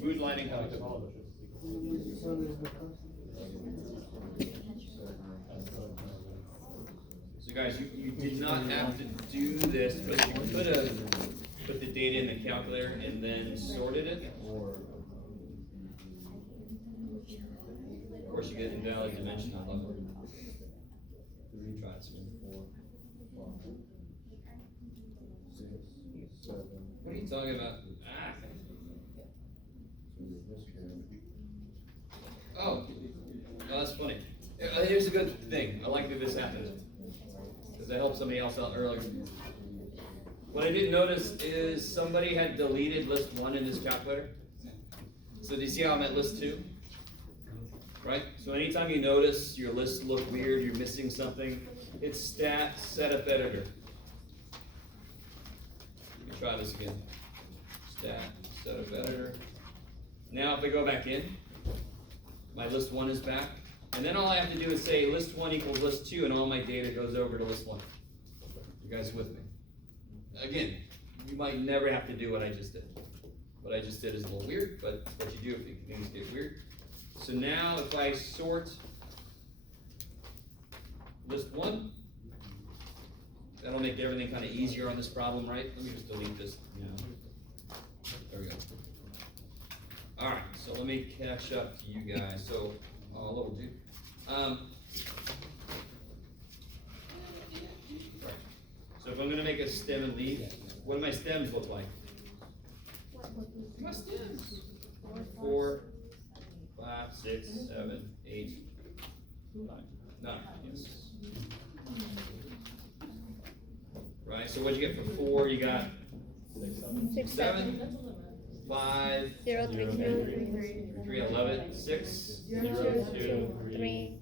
Moonlighting comics. So guys, you did not have to do this, but you could have put the data in the calculator and then sorted it. Of course, you get invalid dimension on level. Try it. What are you talking about? Oh, that's funny. Here's a good thing. I like that this happened because I helped somebody else out earlier. What I didn't notice is somebody had deleted list 1 in this calculator. So do you see how I'm at list 2? Right? So anytime you notice your lists look weird, you're missing something, it's stat setup editor. You can try this again. Stat setup editor. Now if I go back in, my list 1 is back. And then all I have to do is say list 1 equals list 2 and all my data goes over to list 1. You guys with me? Again, you might never have to do what I just did. What I just did is a little weird, but what you do if things get weird. So now if I sort list 1, that'll make everything kind of easier on this problem, right? Let me just delete this. There we go. All right, so let me catch up to you guys. So, level 2. So if I'm going to make a stem and leaf, what do my stems look like? My stems. 4, 5, 6, 7, 8, 9. Yes. Right. So what'd you get for 4? You got 6, 7, 5, 0, 3, 3, 11, 6, 0, 2, 3,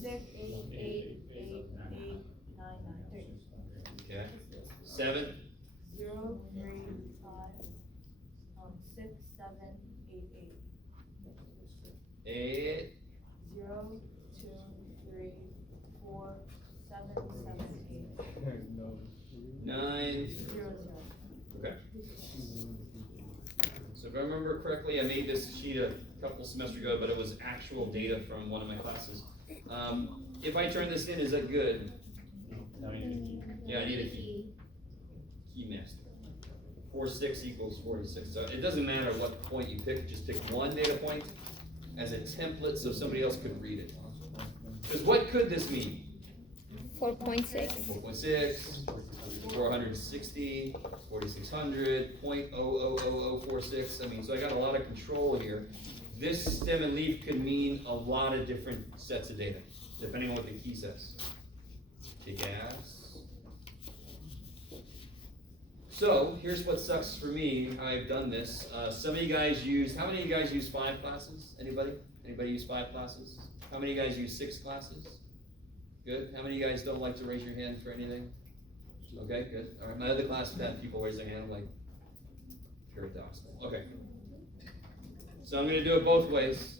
6, 8, 9, 3. Okay. 7, 0, 3, 5, 6, 7, 8, 8, 0, 2, 3, 4, 7, 7, 8. 9. 0, Okay. So if I remember correctly, I made this sheet a couple semesters ago, but it was actual data from one of my classes. If I turn this in, is that good? Yeah, I need a key master. 4,6 equals 46. So it doesn't matter what point you pick, just pick one data point as a template so somebody else could read it. Because what could this mean? 4.6. 4.6, 460, 4,600, 0.000046. I mean, so I got a lot of control here. This stem and leaf could mean a lot of different sets of data, depending on what the key says. Kick ass. So here's what sucks for me. I've done this. Some of you guys use, how many of you guys use 5 classes? Anybody? Anybody use 5 classes? How many of you guys use 6 classes? Good. How many of you guys don't like to raise your hand for anything? Okay, good. All right, my other class had people raise their hand, I'm like, pure gospel. Okay. So I'm going to do it both ways.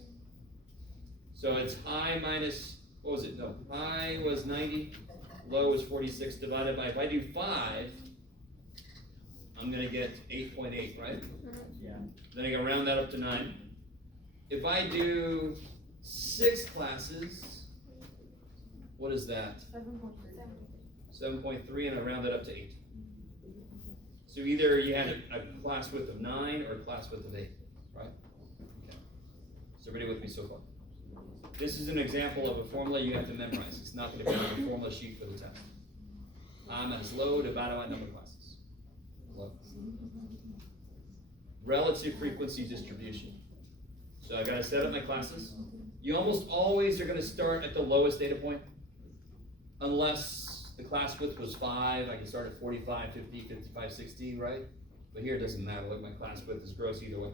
So it's high minus, what was it? No, high was 90, low was 46 divided by, if I do 5, I'm going to get 8.8, right? Yeah. Then I can round that up to 9. If I do 6 classes, what is that? 7.3, and I round it up to 8. So either you had a class width of 9 or a class width of 8, right? Okay. So everybody with me so far? This is an example of a formula you have to memorize. It's not going to be on the formula sheet for the test. It's low divided by number of classes. Low. Relative frequency distribution. So I got to set up my classes. You almost always are going to start at the lowest data point, unless the class width was 5. I can start at 45, 50, 55, 60, right? But here it doesn't matter. Look, my class width is gross either way.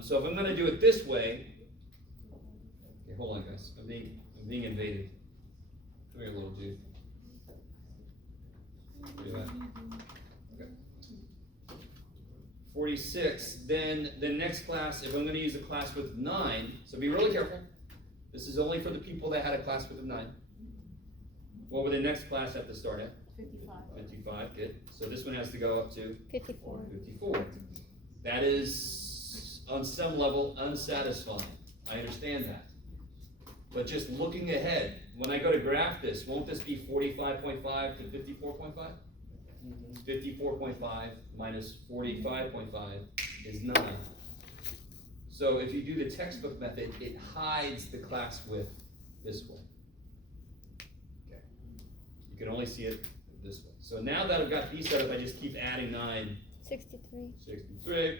So if I'm going to do it this way, okay, hold on, guys. I'm being invaded. Come here, little dude. Look at that. Okay. 46. Then the next class, if I'm going to use a class width of 9, so be really careful. This is only for the people that had a class width of 9. What would the next class have to start at? 55. 55, good. So this one has to go up to 54. 54. That is, on some level, unsatisfying. I understand that. But just looking ahead, when I go to graph this, won't this be 45.5 to 54.5? 54.5 minus 45.5 is 9. So if you do the textbook method, it hides the class width this way. Okay. You can only see it this way. So now that I've got these set up, I just keep adding 9. 63. 63,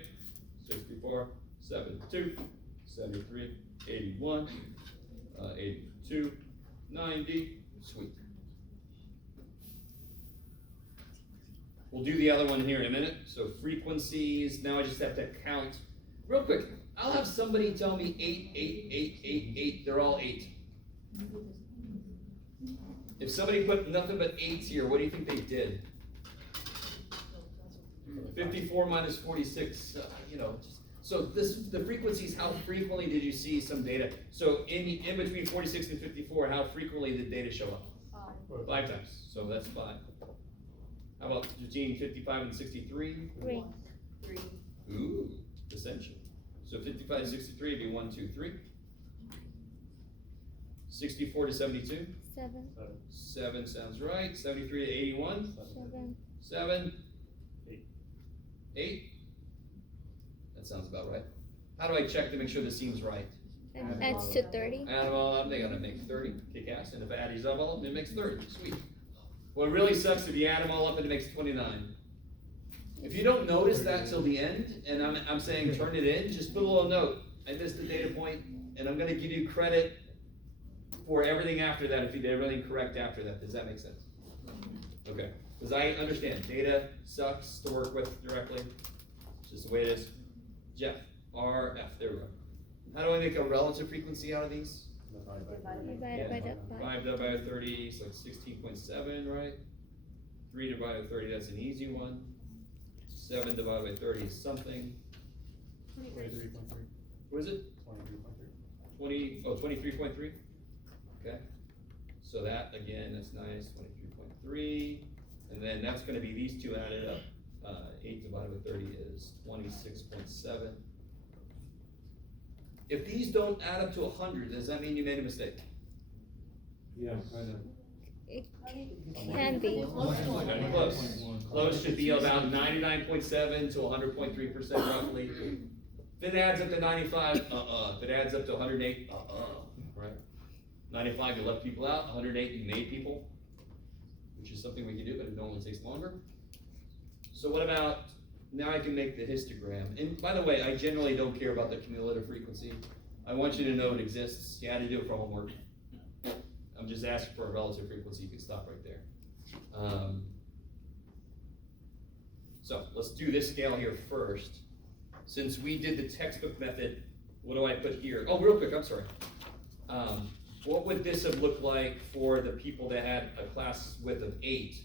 64, 72, 73, 81, 82, 90, sweet. We'll do the other one here in a minute. So frequencies, now I just have to count. Real quick, I'll have somebody tell me 8, 8, 8, 8, 8, they're all 8. If somebody put nothing but 8s here, what do you think they did? 54 minus 46, so the frequencies, how frequently did you see some data? So in between 46 and 54, how frequently did data show up? 5 times, so that's 5. How about between 55 and 63? 3. Ooh, essential. So 55 to 63 would be 1, 2, 3. 64 to 72? 7. 7 sounds right. 73 to 81? 7. 7? 8? That sounds about right. How do I check to make sure this seems right? And adds to 30. Add them all up, they gotta make 30. Kick ass. And if I add these up all up, it makes 30. Sweet. What really sucks if you add them all up and it makes 29. If you don't notice that till the end, and I'm saying turn it in, just put a little note. I missed the data point, and I'm gonna give you credit for everything after that if you did everything correct after that. Does that make sense? Okay. Because I understand data sucks to work with directly. It's just the way it is. Jeff, RF, there we go. How do I make a relative frequency out of these? Divided by the 5. 5 divided by 30, so it's 16.7, right? 3 divided by 30, that's an easy one. 7 divided by 30 is something. 23.3. What is it? 23.3. 23.3? Okay. So that, again, that's nice, 23.3. And then that's gonna be these two added up. 8 divided by 30 is 26.7. If these don't add up to 100, does that mean you made a mistake? Yeah, kind of. It can be. Close. Close should be about 99.7 to 100.3% roughly. If it adds up to 95, If it adds up to 108, right? 95, you left people out. 108, you made people, which is something we can do, but it normally takes longer. So what about, now I can make the histogram. And by the way, I generally don't care about the cumulative frequency. I want you to know it exists. You had to do it for homework. I'm just asking for a relative frequency. You can stop right there. So let's do this scale here first. Since we did the textbook method, what do I put here? Oh, real quick, I'm sorry. What would this have looked like for the people that had a class width of 8?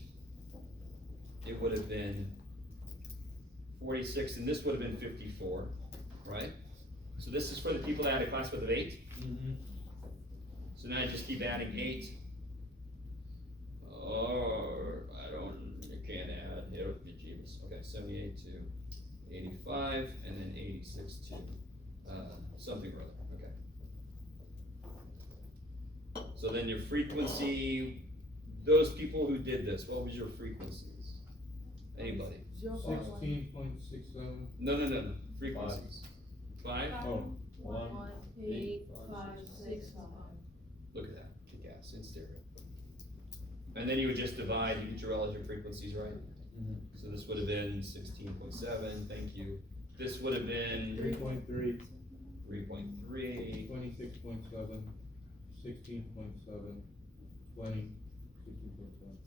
It would have been 46, and this would have been 54, right? So this is for the people that had a class width of 8. Mm-hmm. So now I just keep adding 8. Or I can't add. Okay, 78 to 85, and then 86 to something or other. Okay. So then your frequency, those people who did this, what was your frequencies? Anybody? 16.67. No. Frequencies. 5? Oh, 1, 8, 5, 6, 5. Look at that. Kick ass in stereo. And then you would just divide, you get your relative frequencies, right? Mm-hmm. So this would have been 16.7, thank you. This would have been 3.3. 3.3. 26.7. 16.7. 20. 16.7.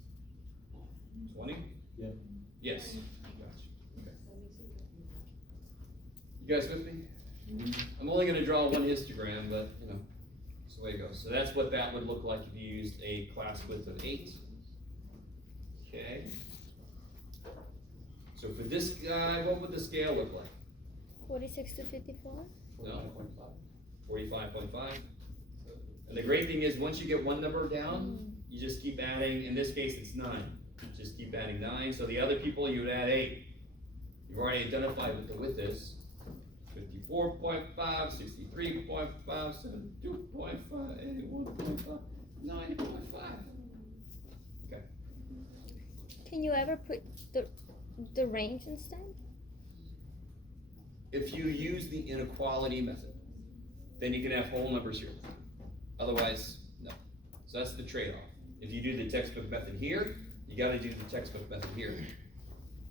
20? Yeah. Yes. Gotcha. Okay. You guys with me? I'm only gonna draw one histogram, but that's the way it goes. So that's what that would look like if you used a class width of 8. Okay. So for this guy, what would the scale look like? 46 to 54. No. 45.5. And the great thing is, once you get one number down, you just keep adding. In this case, it's 9. Just keep adding 9. So the other people, you would add 8. You've already identified what the width is. 54.5, 63.5, 72.5, 81.5, 90.5. Okay. Can you ever put the range instead? If you use the inequality method, then you can have whole numbers here. Otherwise, no. So that's the trade-off. If you do the textbook method here, you gotta do the textbook method here.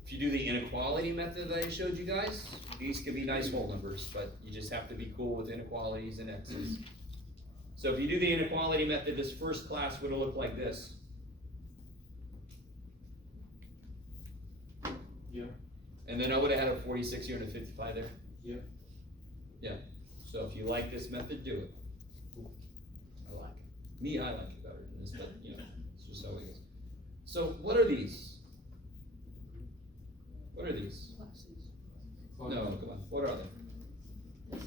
If you do the inequality method that I showed you guys, these can be nice whole numbers, but you just have to be cool with inequalities and x's. So if you do the inequality method, this first class would have looked like this. Yeah. And then I would have had a 46 here and a 55 there. Yeah. Yeah. So if you like this method, do it. I like it. Me, I like it better than this, but you know, it's just how it goes. So what are these? What are these? No, come on. What are they?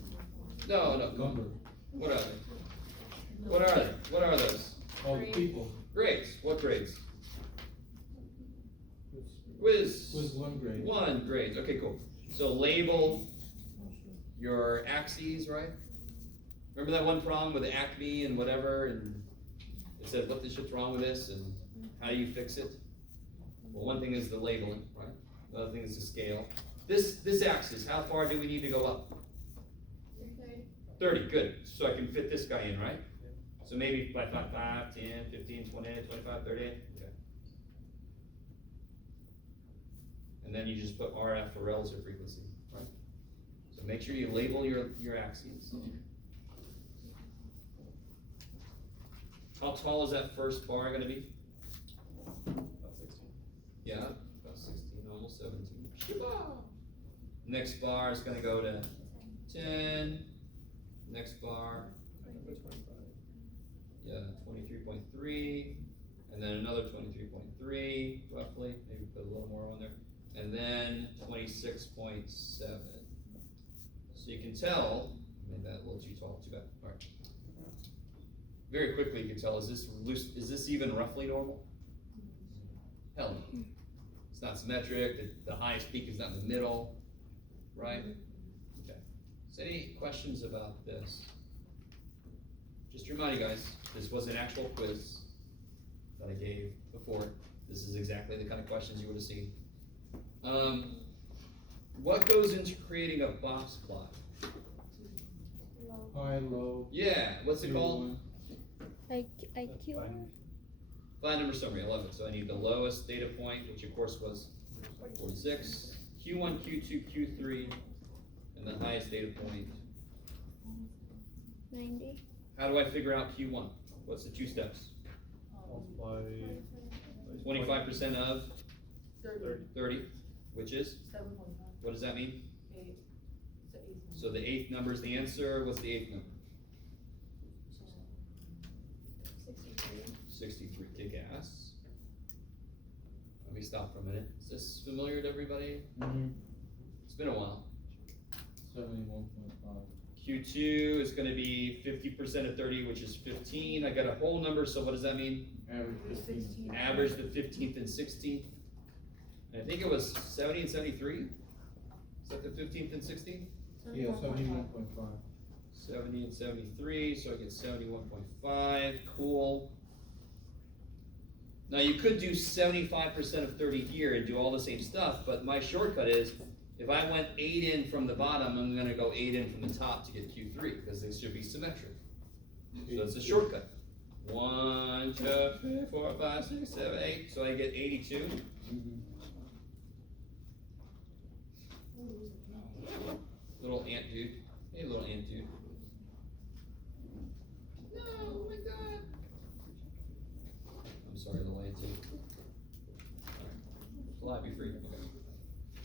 No, no. Number. What are they? What are they? What are those? Oh, people. Grades. What grades? Quiz. Quiz 1 grade. 1 grades. Okay, cool. So label your axes, right? Remember that one problem with the acme and whatever, and it said what this shit's wrong with this and how do you fix it? Well, one thing is the labeling, right? Another thing is the scale. This axis, how far do we need to go up? 30, good. So I can fit this guy in, right? So maybe 5, 10, 15, 20, 25, 30. Okay. And then you just put RF for relative frequency, right? So make sure you label your axes. How tall is that first bar gonna be? About 16. Yeah, about 16, almost 17. Next bar is gonna go to 10. Next bar, yeah, 23.3. And then another 23.3, roughly. Maybe put a little more on there. And then 26.7. So you can tell, I made that a little too tall, too bad. All right. Very quickly you can tell, is this loose, is this even roughly normal? Hell no. It's not symmetric, the highest peak is not in the middle, right? Okay. So any questions about this? Just to remind you guys, this was an actual quiz that I gave before. This is exactly the kind of questions you would have seen. What goes into creating a box plot? High, low. Yeah, what's it called? IQ. Find number summary, I love it. So I need the lowest data point, which of course was 46, Q1, Q2, Q3, and the highest data point. 90. How do I figure out Q1? What's the 2 steps? Multiply 25% of 30, which is? 7.5. What does that mean? 8. So the 8th number is the answer. What's the 8th number? 63, kick ass. Let me stop for a minute. Is this familiar to everybody? Mm-hmm. It's been a while. 71.5. Q2 is gonna be 50% of 30, which is 15. I got a whole number, so what does that mean? Average 15. Average the 15th and 16th. And I think it was 70 and 73. Is that the 15th and 16th? Yeah, 71.5. 70 and 73, so I get 71.5, cool. Now you could do 75% of 30 here and do all the same stuff, but my shortcut is, if I went 8 in from the bottom, I'm gonna go 8 in from the top to get Q3, because they should be symmetric. So it's a shortcut. 1, 2, 3, 4, 5, 6, 7, 8, so I get 82. Mm-hmm. Little ant dude. Hey, little ant dude. No, oh my god. I'm sorry, little ant dude. Alright. Fly, be free. Okay.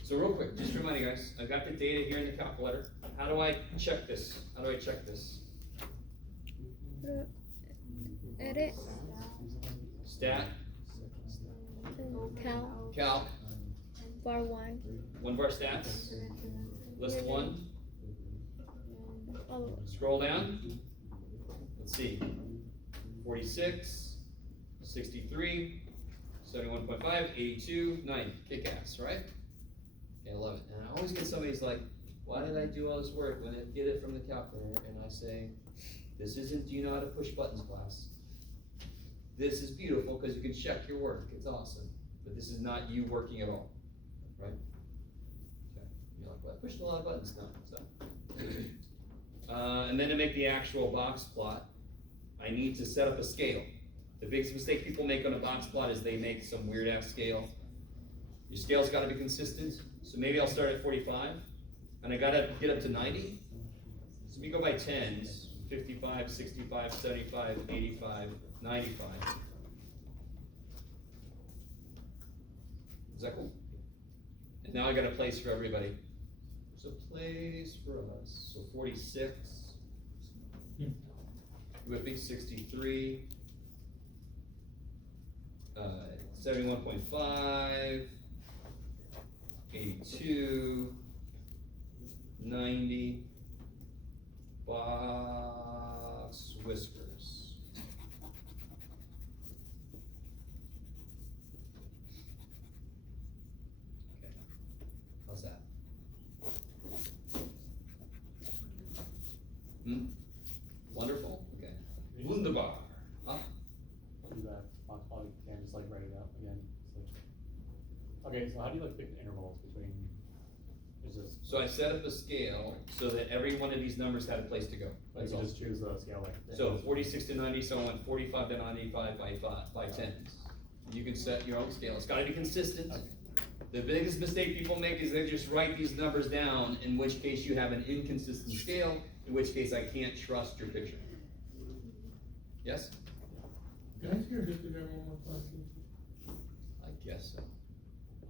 So real quick, just to remind you guys, I've got the data here in the calculator. How do I check this? How do I check this? Edit. Stat, Cal. calc, Bar 1. 1 bar stats, list 1, All the way. scroll down. Let's see. 46, 63, 71.5, 82, 90. Kick ass, right? Okay, I love it. And I always get somebody's like, why did I do all this work when I get it from the calculator? And I say, this isn't, do you know how to push buttons class? This is beautiful because you can check your work. It's awesome. But this is not you working at all, right? Okay. You're like, well, I pushed a lot of buttons now. So. And then to make the actual box plot, I need to set up a scale. The biggest mistake people make on a box plot is they make some weird ass scale. Your scale's gotta be consistent. So maybe I'll start at 45, and I gotta get up to 90. So we go by 10s, 55, 65, 75, 85, 95. Is that cool? And now I got a place for everybody. So place for us, so 46. You with me? 63. 71.5. 82. 90. Box whiskers. Okay. How's that? Wonderful? Okay. Wunderbar. Huh? Do that box plot again, just like write it out again. Okay, so how do you like pick the intervals between, is this? So I set up a scale so that every one of these numbers had a place to go. Like That's you all. just choose the scale like. So 46 to 90, so I went 45 to 95 by 10s. You can set your own scale. It's gotta be consistent. Okay. The biggest mistake people make is they just write these numbers down, in which case you have an inconsistent scale, in which case I can't trust your picture. Yes? Can I see your histogram one more time, please? I guess so.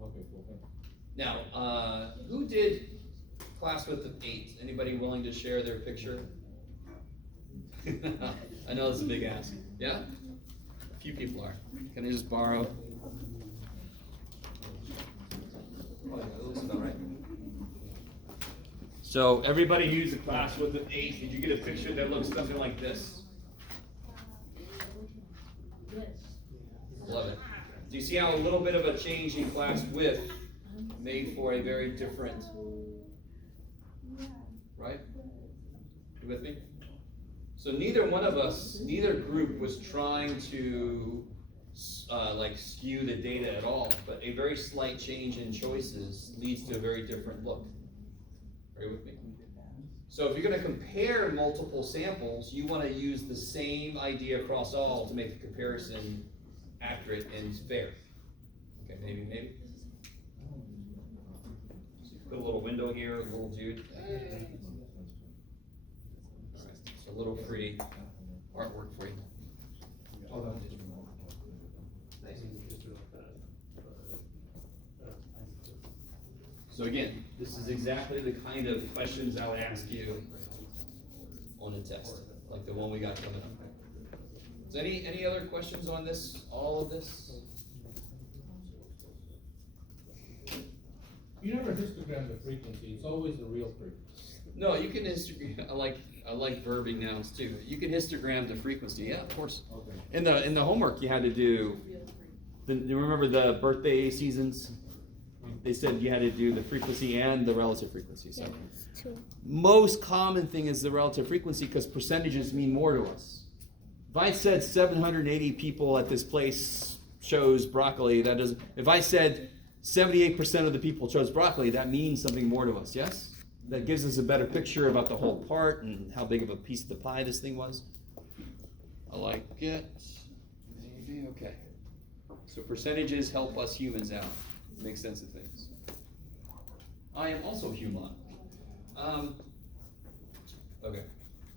Okay, cool, thanks. Now, who did class width of 8? Anybody willing to share their picture? I know it's a big ask. Yeah? A few people are. Can I just borrow? Oh, yeah, that looks about right. So everybody who's a class width of 8, did you get a picture that looks something like this? Yes. Love it. Do you see how a little bit of a change in class width made for a very different, right? You with me? So neither one of us, neither group was trying to like skew the data at all, but a very slight change in choices leads to a very different look. Are you with me? So if you're going to compare multiple samples, you want to use the same idea across all to make the comparison accurate and fair. Okay, maybe. So you put a little window here, a little dude. Alright, so a little pretty artwork for you. Oh, no. So again, this is exactly the kind of questions I would ask you on a test, like the one we got coming up. So any other questions on this, all of this? You never histogram the frequency, it's always the real frequency. No, you can histogram, I like verbing nouns too. You can histogram the frequency, yeah, of course. Okay. In the homework you had to do, you remember the birthday seasons? They said you had to do the frequency and the relative frequency, so. Yeah, it's 2. Most common thing is the relative frequency because percentages mean more to us. If I said 780 people at this place chose broccoli, that doesn't, if I said 78% of the people chose broccoli, that means something more to us, yes? That gives us a better picture about the whole part and how big of a piece of the pie this thing was. I like it. Maybe, okay. So percentages help us humans out, make sense of things. I am also human. Okay,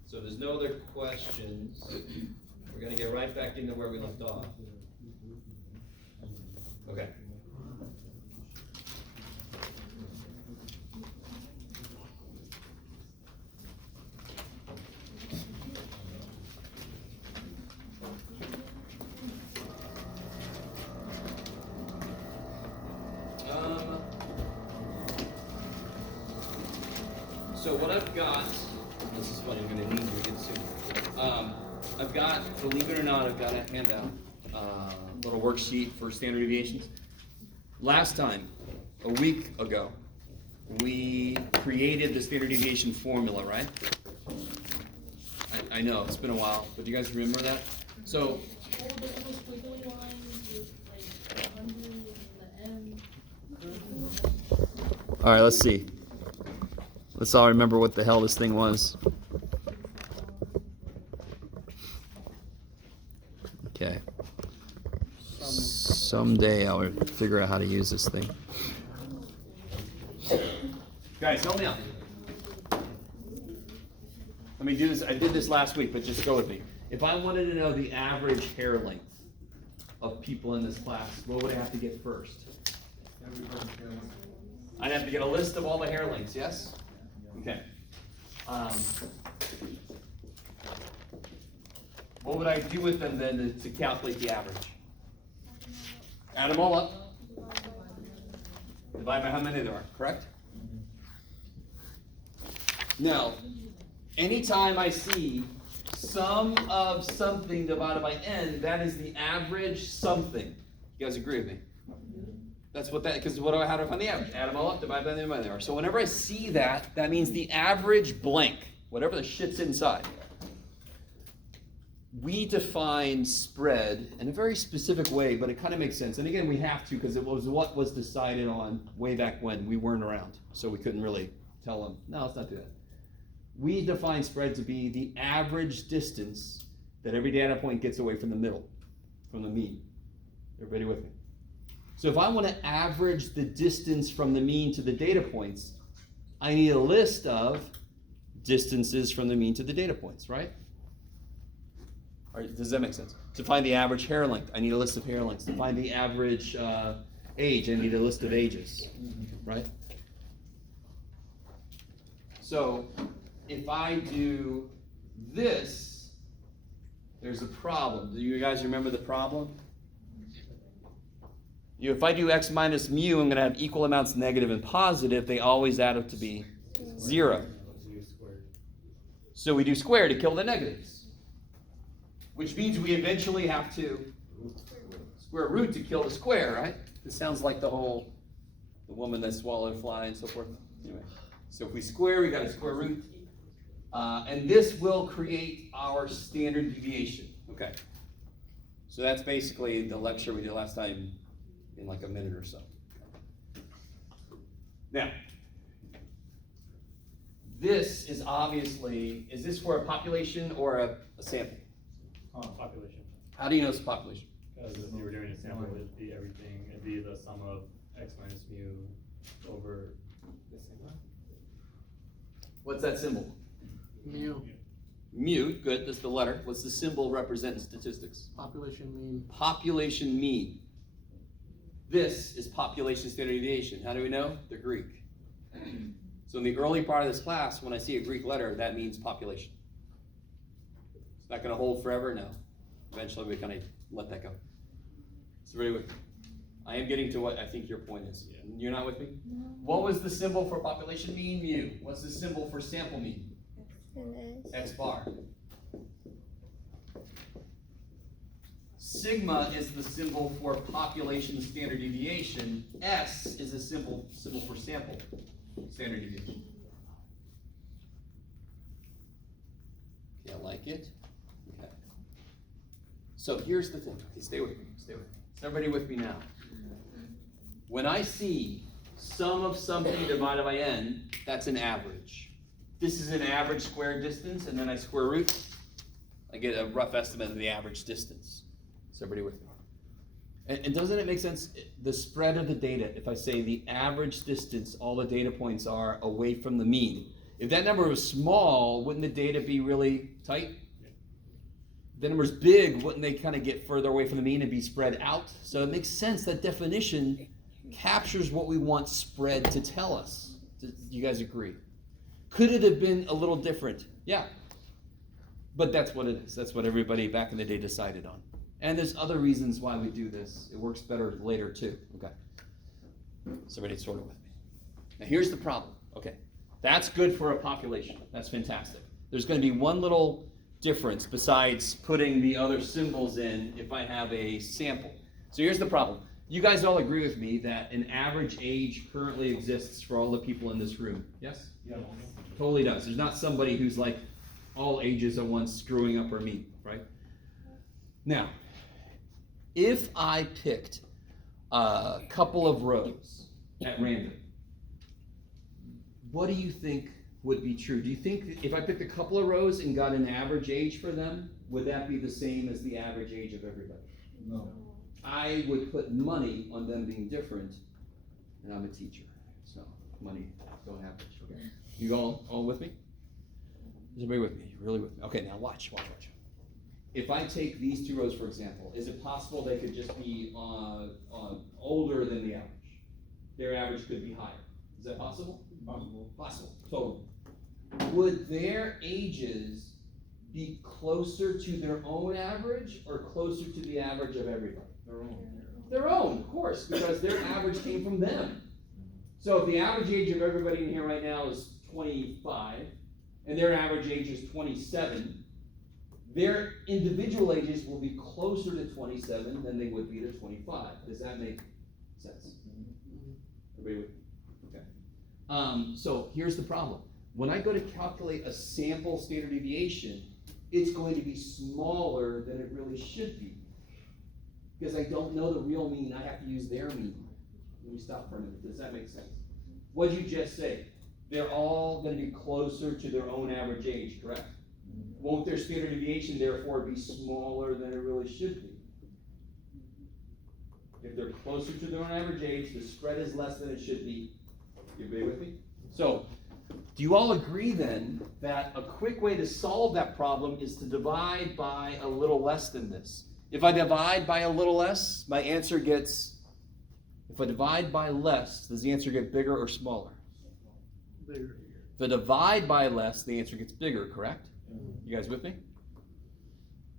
so there's no other questions. We're gonna get right back into where we left off. Okay. So what I've got, this is funny, I'm gonna need to get soon. I've got, believe it or not, I've got a handout, little worksheet for standard deviations. Last time, a week ago, we created the standard deviation formula, right? I know, it's been a while, but do you guys remember that? So, All the little squiggly lines with like 100 and the M. all right, let's see. Let's all remember what the hell this thing was. Okay. Someday I'll figure out how to use this thing. Guys, help me out. Let me do this. I did this last week, but just go with me. If I wanted to know the average hair length of people in this class, what would I have to get first? I'd have to get a list of all the hair lengths, yes? Okay. What would I do with them then to calculate the average? Add them all up. Divide by how many there are, correct? Now, anytime I see sum of something divided by n, that is the average something. You guys agree with me? That's what that, because what do I, how do I find the average? Add them all up, divide by them, they are. So whenever I see that, that means the average blank, whatever the shit's inside. We define spread in a very specific way, but it kind of makes sense. And again, we have to, because it was what was decided on way back when. We weren't around, so we couldn't really tell them, no, let's not do that. We define spread to be the average distance that every data point gets away from the middle, from the mean. Everybody with me? So if I want to average the distance from the mean to the data points, I need a list of distances from the mean to the data points, right? Or does that make sense? To find the average hair length, I need a list of hair lengths. To find the average age, I need a list of ages, right? So if I do this, there's a problem. Do you guys remember the problem? If I do x minus mu, I'm going to have equal amounts negative and positive. They always add up to be 0. So we do square to kill the negatives, which means we eventually have to square root to kill the square, right? This sounds like the woman that swallowed a fly and so forth. Anyway, so if we square, we got a square root. And this will create our standard deviation. Okay. So that's basically the lecture we did last time in like a minute or so. Now, this is obviously, is this for a population or a sample? Population. How do you know it's a population? Because if you were doing a sample, it'd be everything, it'd be the sum of x minus mu over this thing. What's that symbol? Mu. Mu, good, that's the letter. What's the symbol represent in statistics? Population mean. Population mean. This is population standard deviation. How do we know? The Greek. So in the early part of this class, when I see a Greek letter, that means population. It's not going to hold forever, no. Eventually we kind of let that go. So everybody with me? I am getting to what I think your point is. You're not with me? No. What was the symbol for population mean? Mu. What's the symbol for sample mean? X bar. Sigma is the symbol for population standard deviation. S is a symbol for sample standard deviation. Yeah, like it? Okay. So here's the thing. Okay, stay with me. Stay with me. Is everybody with me now? When I see sum of something divided by n, that's an average. This is an average square distance, and then I square root. I get a rough estimate of the average distance. Is everybody with me? And doesn't it make sense? The spread of the data, if I say the average distance, all the data points are away from the mean. If that number was small, wouldn't the data be really tight? If the number's big, wouldn't they kind of get further away from the mean and be spread out? So it makes sense that definition captures what we want spread to tell us. Do you guys agree? Could it have been a little different? Yeah. But that's what it is. That's what everybody back in the day decided on. And there's other reasons why we do this. It works better later too. Okay. So everybody's sort of with me. Now here's the problem. Okay. That's good for a population. That's fantastic. There's going to be one little difference besides putting the other symbols in if I have a sample. So here's the problem. You guys all agree with me that an average age currently exists for all the people in this room? Yes? Yeah. Totally does. There's not somebody who's like all ages at once screwing up our meat, right? Now, if I picked a couple of rows at random, what do you think would be true? Do you think that if I picked a couple of rows and got an average age for them, would that be the same as the average age of everybody? No. I would put money on them being different, and I'm a teacher, so money don't average. Okay, you all with me? Is everybody with me? You really with me? Okay, now watch. If I take these two rows, for example, is it possible they could just be older than the average? Their average could be higher. Is that possible? Possible. Totally. Would their ages be closer to their own average or closer to the average of everybody? Their own, of course, because their average came from them. So if the average age of everybody in here right now is 25, and their average age is 27, their individual ages will be closer to 27 than they would be to 25. Does that make sense? Everybody with me? Okay. So here's the problem. When I go to calculate a sample standard deviation, it's going to be smaller than it really should be. Because I don't know the real mean, I have to use their mean. Let me stop for a minute. Does that make sense? What did you just say? They're all going to be closer to their own average age, correct? Won't their standard deviation therefore be smaller than it really should be? If they're closer to their own average age, the spread is less than it should be. You agree with me? So, do you all agree then that a quick way to solve that problem is to divide by a little less than this? If I divide by a little less, my answer gets, if I divide by less, does the answer get bigger or smaller? Bigger. If I divide by less, the answer gets bigger, correct? You guys with me?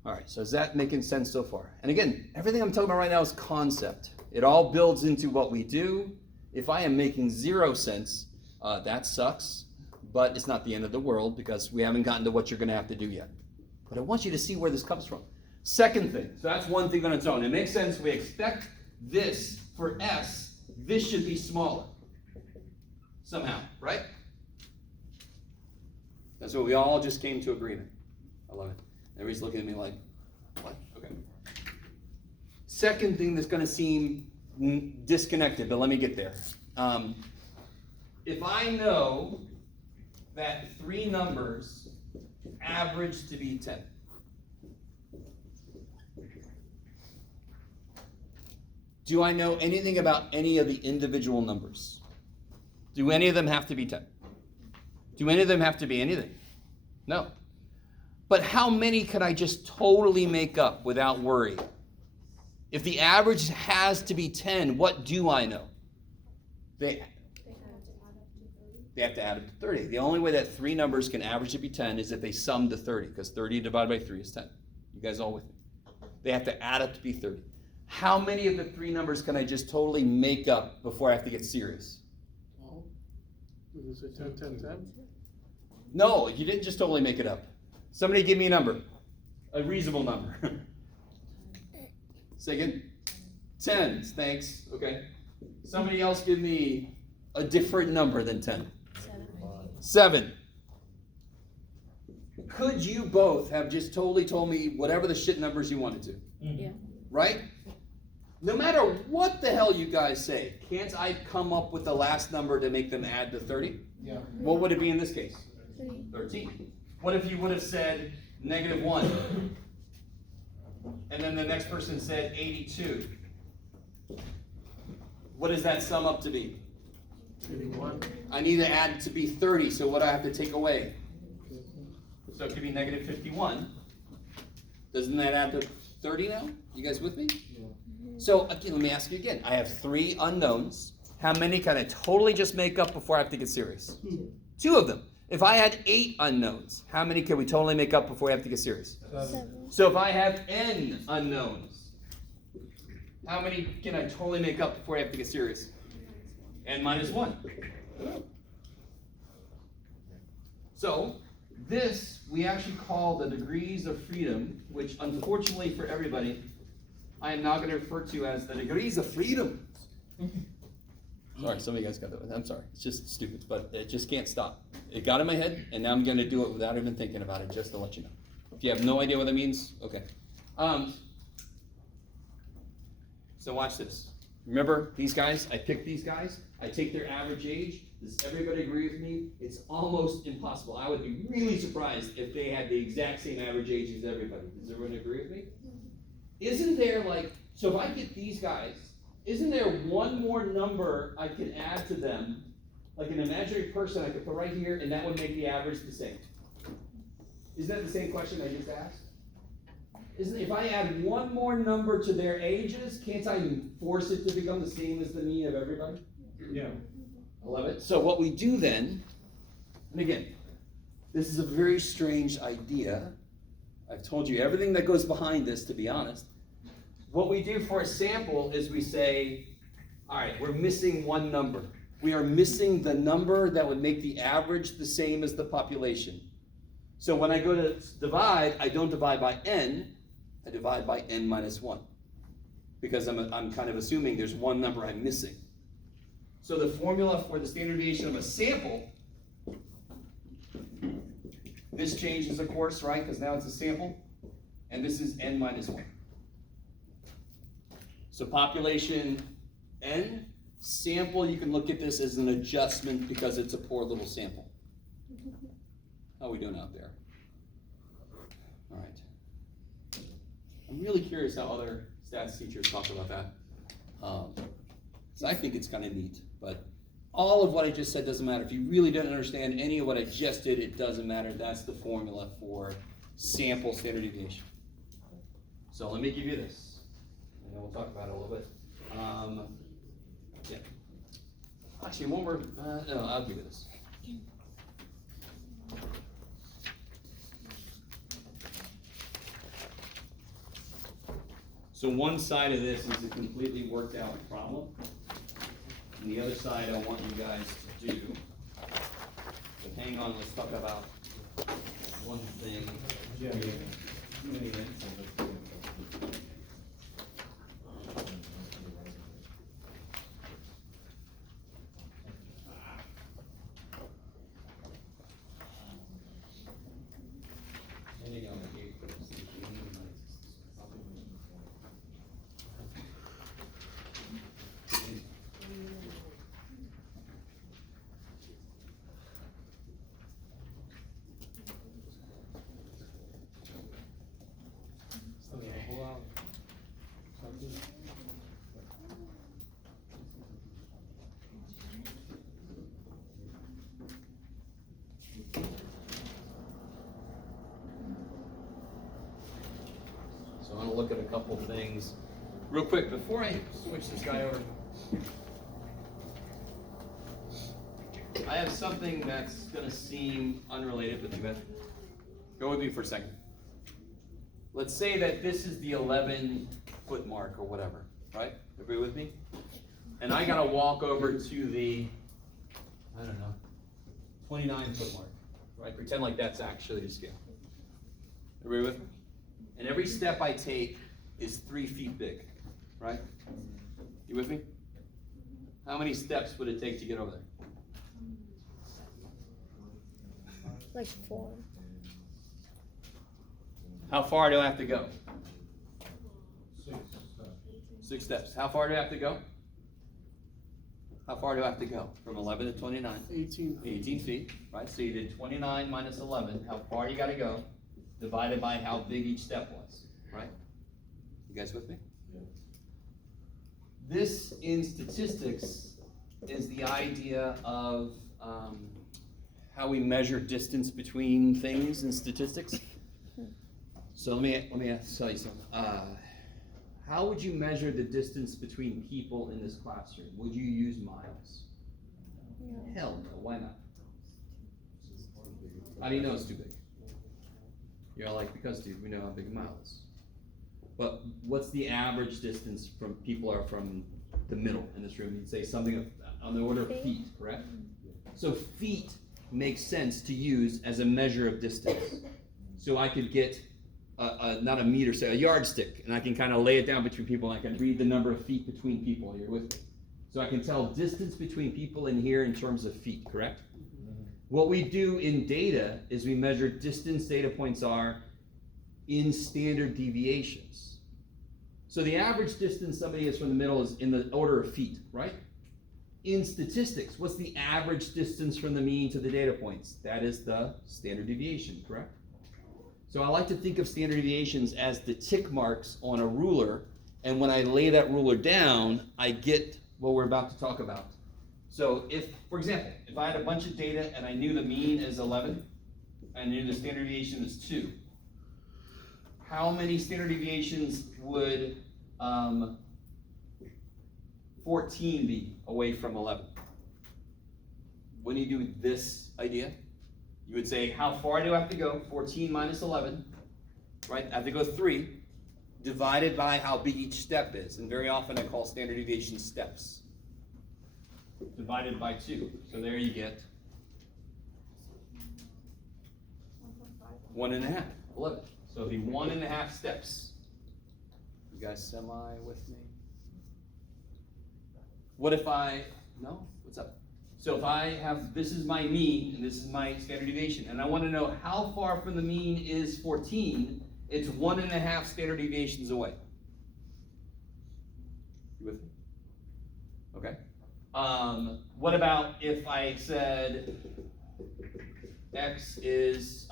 All right, so is that making sense so far? And again, everything I'm talking about right now is concept. It all builds into what we do. If I am making 0 sense, that sucks, but it's not the end of the world because we haven't gotten to what you're going to have to do yet. But I want you to see where this comes from. Second thing, so that's one thing on its own. It makes sense. We expect this for S, this should be smaller somehow, right? That's what we all just came to agreement. I love it. Everybody's looking at me like, what? Okay. Second thing that's going to seem disconnected, but let me get there. If I know that 3 numbers average to be 10, do I know anything about any of the individual numbers? Do any of them have to be 10? Do any of them have to be anything? No. But how many could I just totally make up without worry? If the average has to be 10, what do I know? They have to add up to 30. The only way that 3 numbers can average to be 10 is if they sum to 30, because 30 divided by 3 is 10. You guys all with me? They have to add up to be 30. How many of the 3 numbers can I just totally make up before I have to get serious? Oh. Is it 10, 10, 10? No, you didn't just totally make it up. Somebody give me a number. A reasonable number. Say again. 10, thanks. Okay. Somebody else give me a different number than 10. 7. Could you both have just totally told me whatever the shit numbers you wanted to? Yeah. Right? No matter what the hell you guys say, can't I come up with the last number to make them add to 30? Yeah. What would it be in this case? 3. 13. What if you would have said -1? And then the next person said 82. What does that sum up to be? 81. I need to add it to be 30, so what do I have to take away? So it could be -51. Doesn't that add to 30 now? You guys with me? Yeah. So again, let me ask you again. I have 3 unknowns. How many can I totally just make up before I have to get serious? 2 of them. If I had 8 unknowns, how many can we totally make up before we have to get serious? 7. So if I have n unknowns, how many can I totally make up before I have to get serious? N minus 1. So this we actually call the degrees of freedom, which unfortunately for everybody, I am now going to refer to as the degrees of freedom. Sorry, some of you guys got that. I'm sorry. It's just stupid, but it just can't stop. It got in my head, and now I'm going to do it without even thinking about it, just to let you know. If you have no idea what that means, okay. So watch this. Remember these guys? I picked these guys. I take their average age. Does everybody agree with me? It's almost impossible. I would be really surprised if they had the exact same average age as everybody. Does everyone agree with me? Isn't there so if I get these guys, isn't there one more number I can add to them, like an imaginary person I could put right here, and that would make the average the same? Isn't that the same question I just asked? If I add one more number to their ages, can't I force it to become the same as the mean of everybody? Yeah. I love it. So what we do then, and again, this is a very strange idea. I've told you everything that goes behind this, to be honest. What we do for a sample is we say, all right, we're missing one number. We are missing the number that would make the average the same as the population. So when I go to divide, I don't divide by n, I divide by n minus 1. Because I'm kind of assuming there's one number I'm missing. So the formula for the standard deviation of a sample, this changes, of course, right? Because now it's a sample. And this is n minus 1. So population n, sample, you can look at this as an adjustment because it's a poor little sample. How are we doing out there? All right. I'm really curious how other stats teachers talk about that. So I think it's kind of neat, but all of what I just said doesn't matter. If you really didn't understand any of what I just did, it doesn't matter. That's the formula for sample standard deviation. So let me give you this. And then we'll talk about it a little bit. Yeah. Actually, one more. No, I'll give you this. So one side of this is a completely worked out problem. And the other side I want you guys to do. But hang on, let's talk about one thing. So I'm going to look at a couple things real quick before I switch this guy over. I have something that's going to seem unrelated, but you guys go with me for a second. Let's say that this is the 11-foot mark or whatever, right? Agree with me? And I got to walk over to the, 29-foot mark, right? Pretend like that's actually the scale. Agree with me? And every step I take is 3 feet big, right? You with me? How many steps would it take to get over there? Like 4. How far do I have to go? 6 steps. 6 steps. How far do I have to go? How far do I have to go? From 11 to 29? 18. 18 feet, right? So you did 29 minus 11. How far you got to go? Divided by how big each step was, right? You guys with me? Yeah. This, in statistics, is the idea of how we measure distance between things in statistics. So let me tell you something. How would you measure the distance between people in this classroom? Would you use miles? No. Hell no. Why not? How do you know it's too big? You're like, because dude, we know how big a mile is. But what's the average distance from people are from the middle in this room? You'd say something on the order of feet, correct? So feet makes sense to use as a measure of distance. So I could get not a meter, say a yardstick, and I can kind of lay it down between people, and I can read the number of feet between people. You're with me? So I can tell distance between people in here in terms of feet, correct? What we do in data is we measure distance data points are in standard deviations. So the average distance somebody is from the middle is in the order of feet, right? In statistics, what's the average distance from the mean to the data points? That is the standard deviation, correct? So I like to think of standard deviations as the tick marks on a ruler, and when I lay that ruler down, I get what we're about to talk about. So if, for example, if I had a bunch of data and I knew the mean is 11, and I knew the standard deviation is 2, how many standard deviations would 14 be away from 11? When you do this idea, you would say, how far do I have to go? 14 minus 11, right? I have to go 3, divided by how big each step is. And very often I call standard deviation steps. Divided by 2. So there you get 1.5, 11. So it'll be 1.5 steps. You guys semi with me? What if no? What's up? So if I have, this is my mean, and this is my standard deviation, and I want to know how far from the mean is 14, it's 1.5 standard deviations away. You with me? Okay. What about if I said x is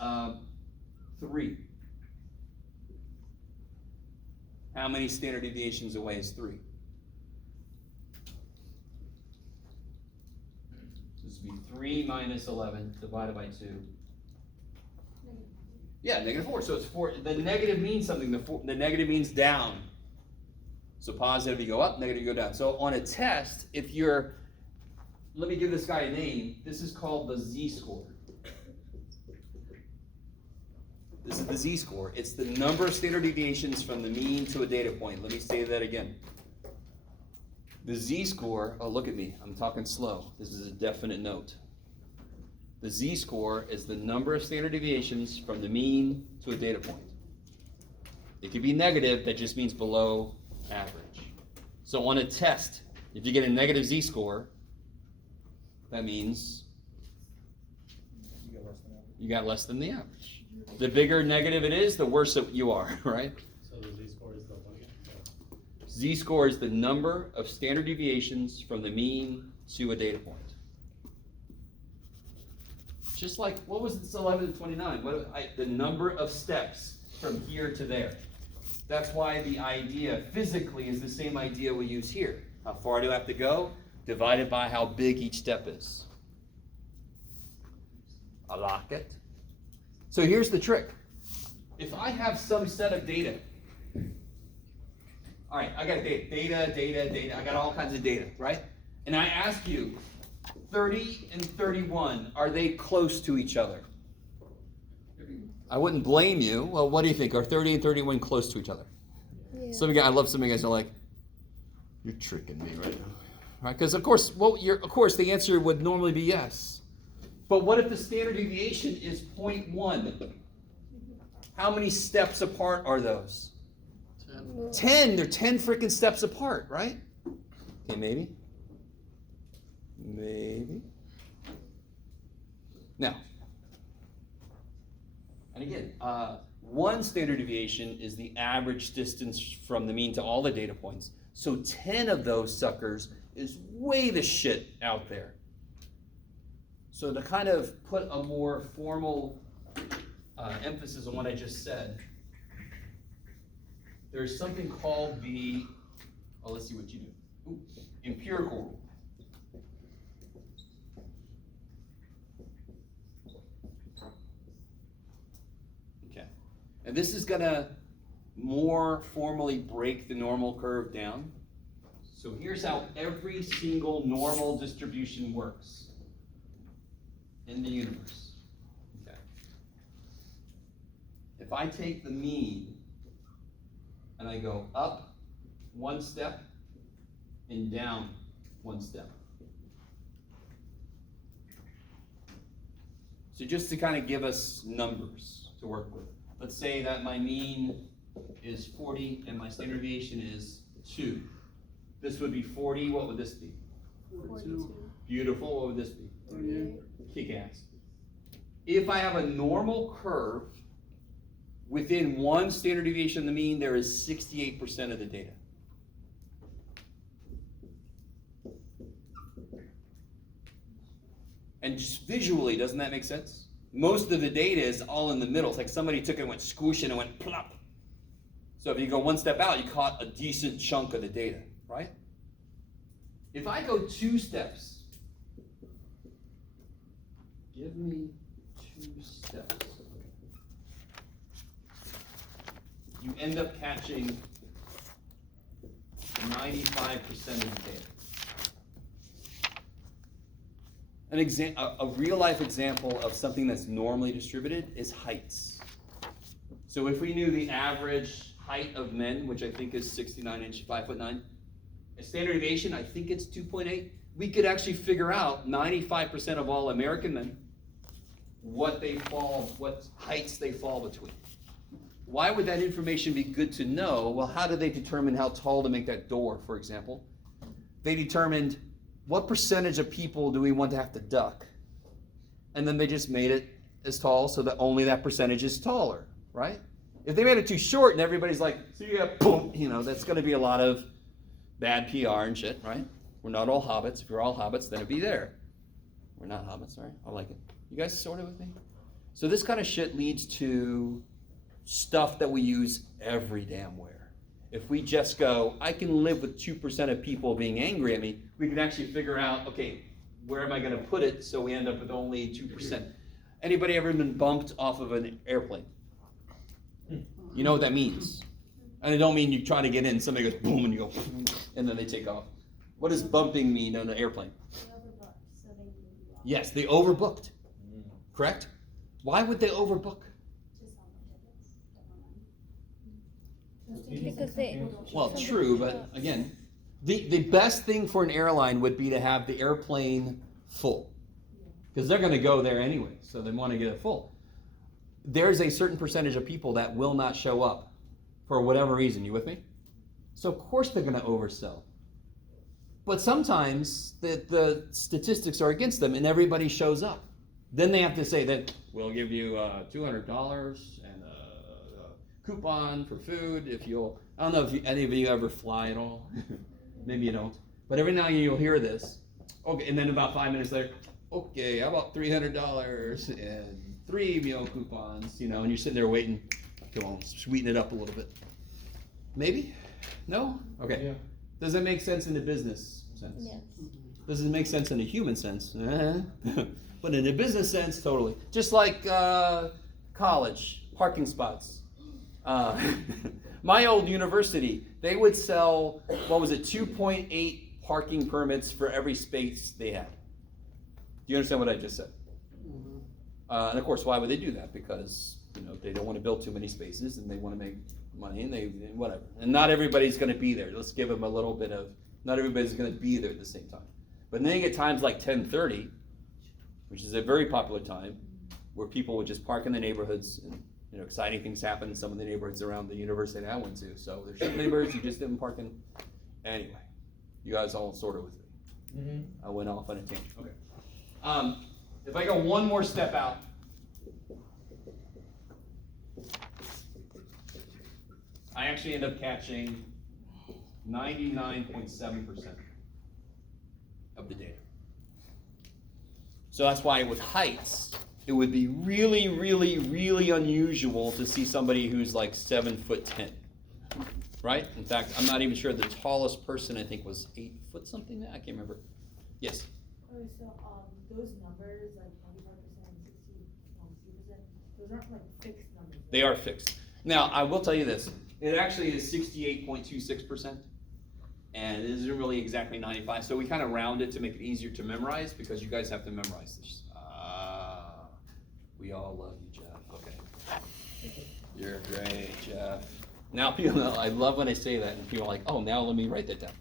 3? How many standard deviations away is 3? This would be 3 minus 11 divided by 2. Yeah, -4. So it's 4. The negative means something. The negative means down. So positive you go up, negative you go down. So on a test, if you're, let me give this guy a name. This is called the z-score. This is the z-score. It's the number of standard deviations from the mean to a data point. Let me say that again. The z-score, oh look at me, I'm talking slow. This is a definite note. The z-score is the number of standard deviations from the mean to a data point. It could be negative, that just means below average. So on a test, if you get a negative z-score, that means you got less than the average. The bigger negative it is, the worse you are, right? So the z-score is the what again? Z-score is the number of standard deviations from the mean to a data point. Just like, what was this 11 to 29? The number of steps from here to there. That's why the idea physically is the same idea we use here. How far do I have to go? Divided by how big each step is. I like it. So here's the trick. If I have some set of data, all right, I got data, I got all kinds of data, right? And I ask you, 30 and 31, are they close to each other? I wouldn't blame you. Well, what do you think? Are 30 and 31 close to each other? Yeah. Some of you guys, I love some of you guys are like, you're tricking me right now. Right? Because of course, the answer would normally be yes. But what if the standard deviation is 0.1? How many steps apart are those? 10. They're 10 freaking steps apart, right? Okay, maybe. Now, and again, one standard deviation is the average distance from the mean to all the data points. So 10 of those suckers is way the shit out there. So to kind of put a more formal emphasis on what I just said, there's something called the, let's see what you do, empirical rule. Okay, and this is gonna more formally break the normal curve down. So here's how every single normal distribution works in the universe. Okay. If I take the mean and I go up one step and down one step. So just to kind of give us numbers to work with. let's say that my mean is 40 and my standard deviation is 2. This would be 40, what would this be? 42. Beautiful, what would this be? 38. Kick ass. If I have a normal curve, within 1 standard deviation of the mean, there is 68% of the data. And just visually, doesn't that make sense? Most of the data is all in the middle. It's like somebody took it and went squish and it went plop. So if you go one step out, you caught a decent chunk of the data, right? If I go 2 steps, give me 2 steps. You end up catching 95% of the data. A real life example of something that's normally distributed is heights. So if we knew the average height of men, which I think is 69 inches, 5'9", a standard deviation, I think it's 2.8, we could actually figure out 95% of all American men, what heights they fall between. Why would that information be good to know? Well, how do they determine how tall to make that door, for example? They determined what percentage of people do we want to have to duck? And then they just made it as tall so that only that percentage is taller, right? If they made it too short and everybody's like, see ya, boom, that's going to be a lot of bad PR and shit, right? We're not all hobbits. If you're all hobbits, then it'd be there. We're not hobbits, sorry. I like it. You guys sort of with me? So this kind of shit leads to stuff that we use every damn where. If we just go, I can live with 2% of people being angry at me, we can actually figure out, okay, where am I going to put it so we end up with only 2%. Anybody ever been bumped off of an airplane? You know what that means. And I don't mean you try to get in, somebody goes boom and you go, and then they take off. What does bumping mean on an airplane? Yes, they overbooked. Correct? Why would they overbook? Because they. Well, true, but again, the best thing for an airline would be to have the airplane full. Because they're going to go there anyway, so they want to get it full. There's a certain percentage of people that will not show up for whatever reason. You with me? So of course they're going to oversell. But sometimes the statistics are against them and everybody shows up. Then they have to say that we'll give you $200 and a coupon for food if you'll. I don't know if any of you ever fly at all. Maybe you don't. But every now and then you'll hear this. Okay, and then about 5 minutes later, okay, how about $300 and 3 meal coupons? And you're sitting there waiting. Come on, sweeten it up a little bit. Maybe? No? Okay. Yeah. Does that make sense in the business sense? Yes. Does it make sense in a human sense? But in a business sense, totally. Just like college, parking spots. My old university, they would sell, 2.8 parking permits for every space they had. Do you understand what I just said? And of course, why would they do that? Because they don't want to build too many spaces and they want to make money and whatever. And not everybody's going to be there. Let's give them a little bit of, not everybody's going to be there at the same time. But then you get times like 10:30, which is a very popular time, where people would just park in the neighborhoods and exciting things happen in some of the neighborhoods around the university I went to. So there's some neighborhoods you just didn't park in. Anyway, you guys all sort of with me. Mm-hmm. I went off on a tangent. Okay. If I go one more step out, I actually end up catching 99.7% of the data. So that's why with heights, it would be really, really, really unusual to see somebody who's like 7'10", right? In fact, I'm not even sure the tallest person I think was 8 foot something. I can't remember. Yes. Okay, so those numbers like 25%, 60%, those aren't like fixed numbers. Right? They are fixed. Now, I will tell you this. It actually is 68.26%, and it isn't really exactly 95. So we kind of round it to make it easier to memorize because you guys have to memorize this. We all love you, Jeff. Okay. You're great, Jeff. Now people know, I love when I say that, and people are like, oh, now let me write that down.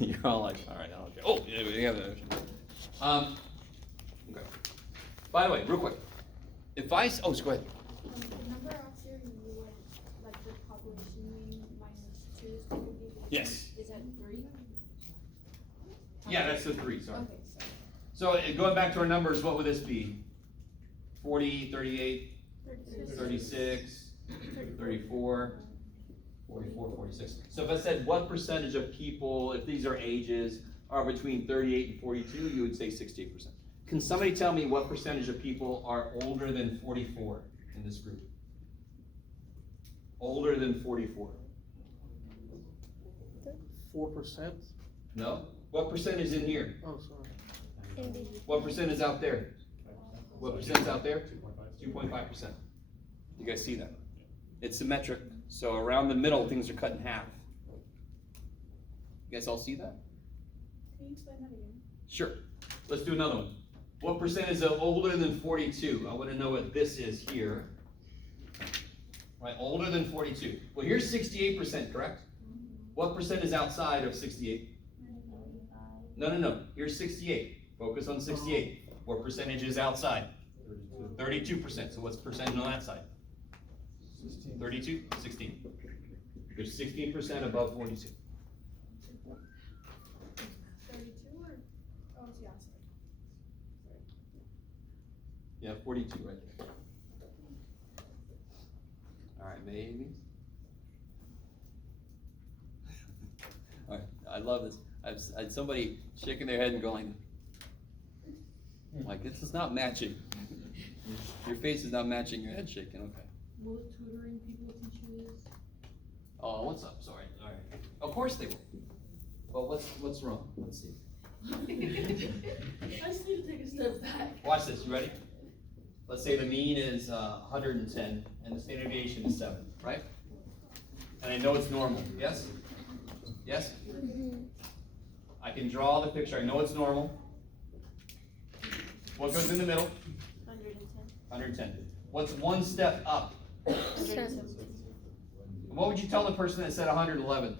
You're all like, all right, okay. Oh, yeah, we have that. Okay. By the way, real quick, if I, go ahead. The number Yes. Is that 3? Yeah, that's the 3, sorry. Okay, So going back to our numbers, what would this be? 40, 38, 36, 34, 44, 46. So if I said what percentage of people, if these are ages, are between 38 and 42, you would say 68%. Can somebody tell me what percentage of people are older than 44 in this group? Older than 44? 4%? No? What percent is in here? Oh, sorry. Indeed. What percent is out there? What percent is out there? 2.5. 2.5%. You guys see that? It's symmetric, so around the middle, things are cut in half. You guys all see that? Can you explain that again? Sure. Let's do another one. What percent is older than 42? I want to know what this is here. Right, older than 42. Well, here's 68%, correct? What percent is outside of 68? No. Here's 68. Focus on 68. What percentage is outside? 32%. So what's percentage on that side? 32? 16. There's 16% above 42. 32 or, oh, yeah, sorry. Yeah, 42 right there. All right, maybe. All right, I love this. I've had somebody shaking their head and going, like, this is not matching. Your face is not matching your head shaking, okay. Will tutoring people teach you this? Oh, what's up? Sorry. All right. Of course they will. Well, what's wrong? Let's see. I just need to take a step back. Watch this. You ready? Let's say the mean is 110 and the standard deviation is 7, right? And I know it's normal. Yes? Yes? Mhm. I can draw the picture. I know it's normal. What goes in the middle? 110. 110. What's one step up? 7. What would you tell the person that said 111?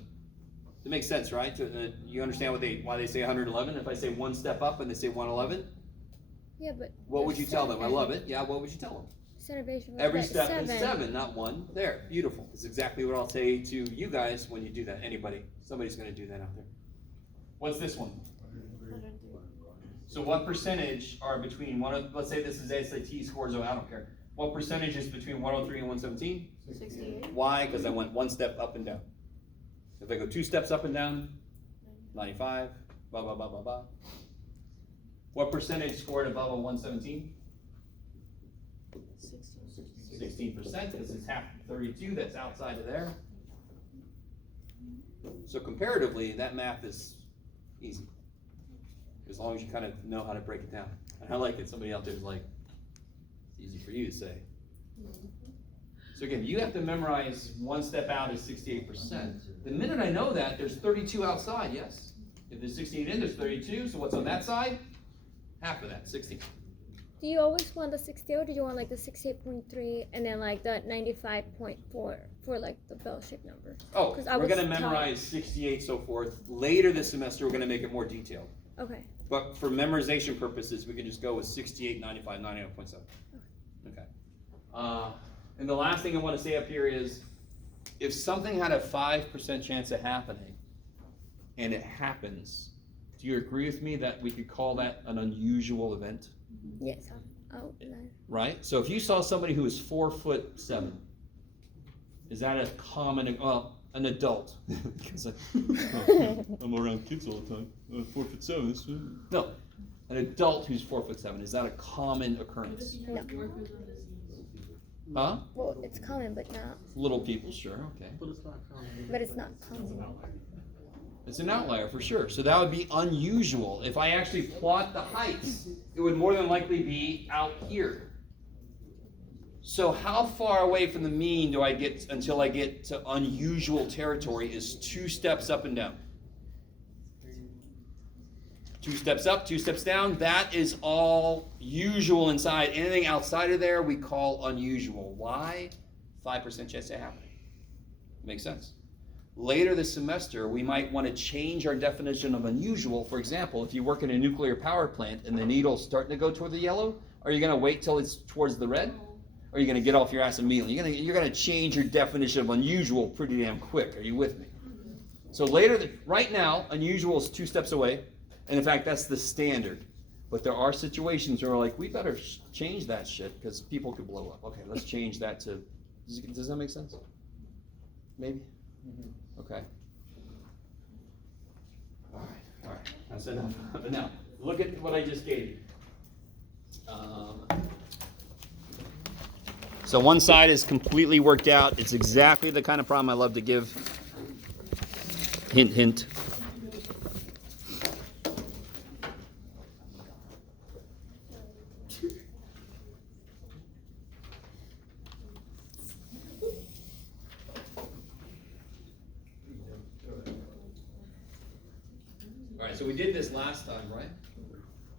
It makes sense, right? You understand why they say 111? If I say one step up and they say 111, Yeah, but. what would you tell them? I love it. Yeah, what would you tell them? Celebration was Every like step is 7, not 1. There, beautiful. That's exactly what I'll say to you guys when you do that. Anybody, somebody's going to do that out there. What's this one? 103. So what percentage are between let's say this is SAT scores, so I don't care. What percentage is between 103 and 117? 68. Why? Because I went one step up and down. If I go 2 steps up and down, 95, blah, blah, blah, blah, blah. What percentage scored above a 117? 16%, because it's half 32 that's outside of there. So comparatively, that math is easy. As long as you kind of know how to break it down. And I like it. Somebody out there is like, it's easy for you to say. So again, you have to memorize one step out is 68%. The minute I know that, there's 32 outside, yes? If there's 68 in, there's 32, so what's on that side? Half of that, 16. Do you always want the 60 or do you want like the 68.3 and then like the 95.4 for like the bell-shaped number? Oh, 'Cause I we're was gonna memorize 68, so forth. Later this semester, we're gonna make it more detailed. Okay. But for memorization purposes, we can just go with 68, 95, 99.7. Okay. And the last thing I want to say up here is, if something had a 5% chance of happening, and it happens, do you agree with me that we could call that an unusual event? Yes, I'll Right? So if you saw somebody who was 4'7", is that a common, an adult? Because I'm around kids all the time. 4'7". No, an adult who's 4'7", is that a common occurrence? No. Huh? Well, it's common, but not. Little people, sure, okay. But it's not common. But it's not common. It's an outlier for sure. So that would be unusual. If I actually plot the heights, it would more than likely be out here. So how far away from the mean do I get until I get to unusual territory is 2 steps up and down. 2 steps up, 2 steps down. That is all usual inside. Anything outside of there we call unusual. Why? 5% chance of happening. Makes sense. Later this semester, we might want to change our definition of unusual. For example, if you work in a nuclear power plant and the needle's starting to go toward the yellow, are you going to wait till it's towards the red? Or are you going to get off your ass immediately? You're going to change your definition of unusual pretty damn quick. Are you with me? So later, right now, unusual is 2 steps away, and in fact, that's the standard. But there are situations where we're like, we better change that shit because people could blow up. Okay, let's change that to. Does that make sense? Maybe. Okay. All right. That's enough. But now, look at what I just gave you. So one side is completely worked out. It's exactly the kind of problem I love to give. Hint, hint. All right, so we did this last time, right?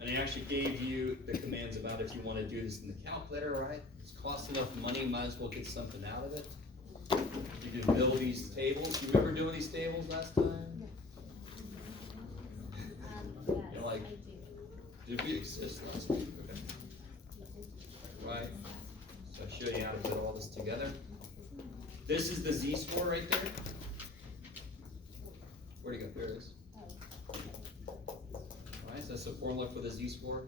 And I actually gave you the commands about if you want to do this in the calculator, right? It's cost enough money, might as well get something out of it. You can build these tables. You remember doing these tables last time? You're like, did we exist last week? Okay. Right? So I show you how to put all this together. This is the z-score right there. Where'd it go? There it is. Alright, so that's the formula for the z-score.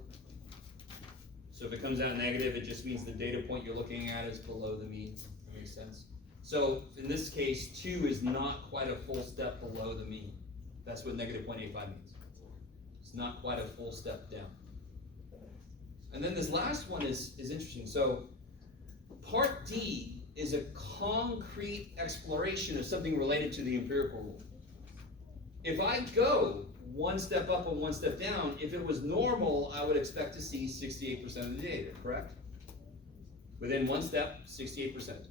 So if it comes out negative, it just means the data point you're looking at is below the mean. That makes sense? So in this case, 2 is not quite a full step below the mean. That's what negative 0.85 means. It's not quite a full step down. And then this last one is interesting. So part D is a concrete exploration of something related to the empirical rule. If I go 1 step up and 1 step down, if it was normal, I would expect to see 68% of the data, correct? Within 1 step, 68%.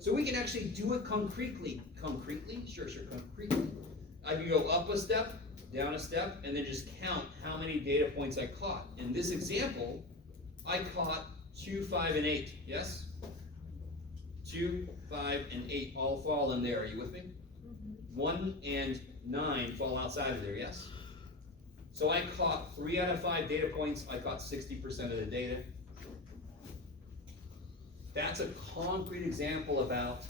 So we can actually do it concretely. Concretely? Sure, concretely. I can go up a step, down a step, and then just count how many data points I caught. In this example, I caught 2, 5, and 8, yes? 2, 5, and 8 all fall in there. Are you with me? 1 and 9 fall outside of there, yes? So I caught 3 out of 5 data points. I caught 60% of the data. That's a concrete example about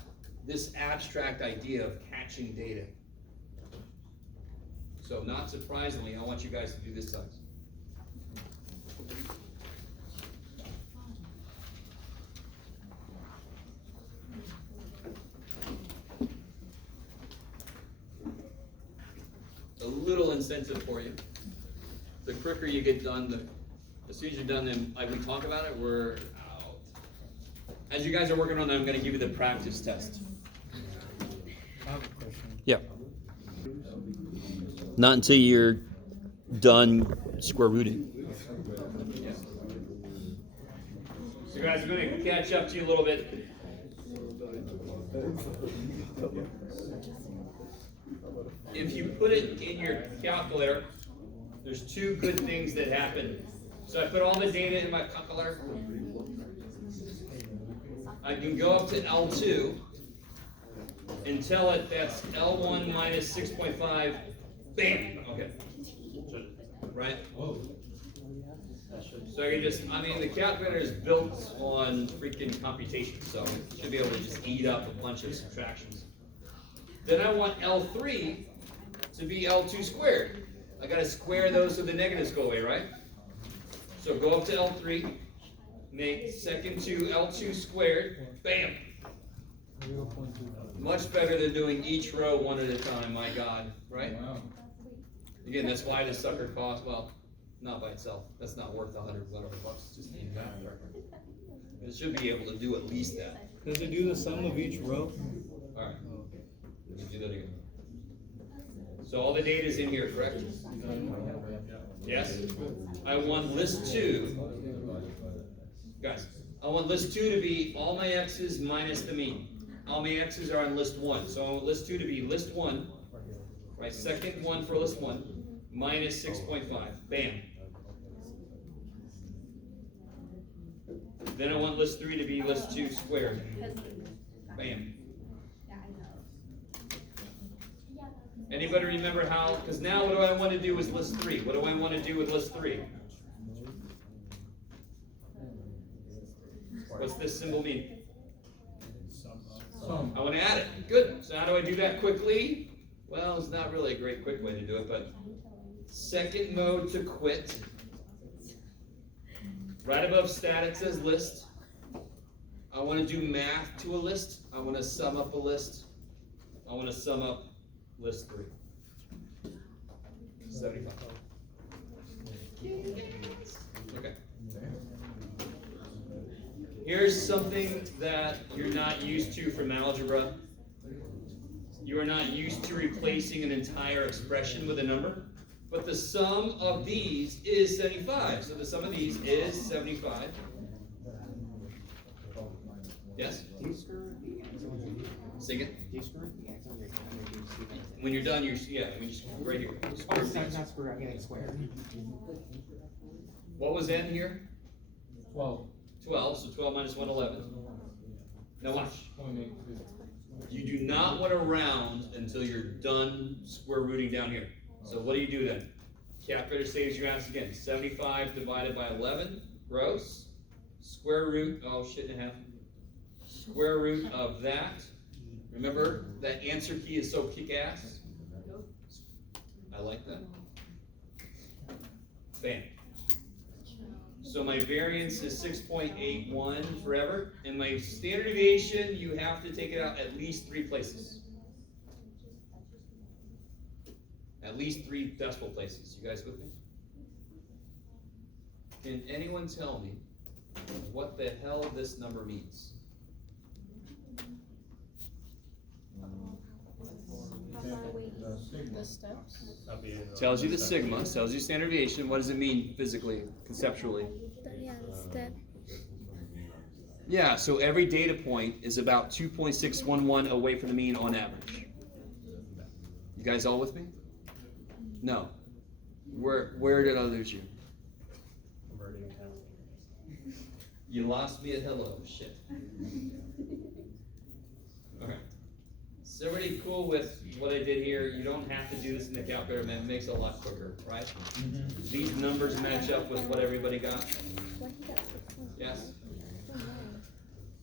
this abstract idea of catching data. So not surprisingly, I want you guys to do this size. A little incentive for you. The quicker you get done, as soon as you're done, then like we talk about it, we're out. As you guys are working on that, I'm going to give you the practice test. I have a question. Yeah. Not until you're done square rooting. So guys, I'm going to catch up to you a little bit. If you put it in your calculator, there's 2 good things that happen. So I put all the data in my calculator. I can go up to L2 and tell it that's L1 minus 6.5. Bam! Okay. Right? So I can just, the calculator is built on freaking computation, so it should be able to just eat up a bunch of subtractions. Then I want L3 to be L2 squared. I gotta square those so the negatives go away, right? So go up to L3, make second 2 L2 squared, bam! Much better than doing each row one at a time, my God, right? Wow. Again, that's why this sucker costs, well, not by itself. That's not worth $100 bucks. Just need that. It should be able to do at least that. Does it do the sum of each row? All right. Let me do that again. So all the data is in here, correct? Yes? I want list 2. Guys, I want list 2 to be all my x's minus the mean. All my x's are on list 1. So I want list 2 to be list 1, right? Second one for list 1, minus 6.5. Bam. Then I want list 3 to be list 2 squared. Bam. Anybody remember how? Because now what do I want to do with list 3? What do I want to do with list 3? What's this symbol mean? I want to add it. Good. So how do I do that quickly? Well, it's not really a great quick way to do it, but second mode to quit. Right above stat it says list. I want to do math to a list. I want to sum up a list. I want to sum up list 3. 75. Okay. Here's something that you're not used to from algebra. You are not used to replacing an entire expression with a number. But the sum of these is 75. So the sum of these is 75. Yes? Do you screw with the answer when you Say again? do you screw with the answer when you're done, or do you see that? When you're done, just right here. Oh, sorry, not screw, I'm getting squared. What was n here? 12. 12, so 12 minus 1, 11. Now watch. 0.82. You do not want to round until you're done square rooting down here. So what do you do then? Calculator saves your ass again. 75 divided by 11, gross. Square root, oh shit and a half. Square root of that. Remember, that answer key is so kick-ass. I like that. Bam. So my variance is 6.81 forever, and my standard deviation, you have to take it out at least 3 places. At least 3 decimal places. You guys with me? Can anyone tell me what the hell this number means? The steps. That'd be, Tells you the sigma, tells you standard deviation. What does it mean physically, conceptually? Yeah, step. Yeah, so every data point is about 2.611 away from the mean on average. You guys all with me? No. Where did I lose you? converting town. You lost me at hello, shit. Okay. So everybody cool with what I did here? You don't have to do this in the calculator, man. It makes it a lot quicker, right? These numbers match up with what everybody got? What he got 6.4. Yes?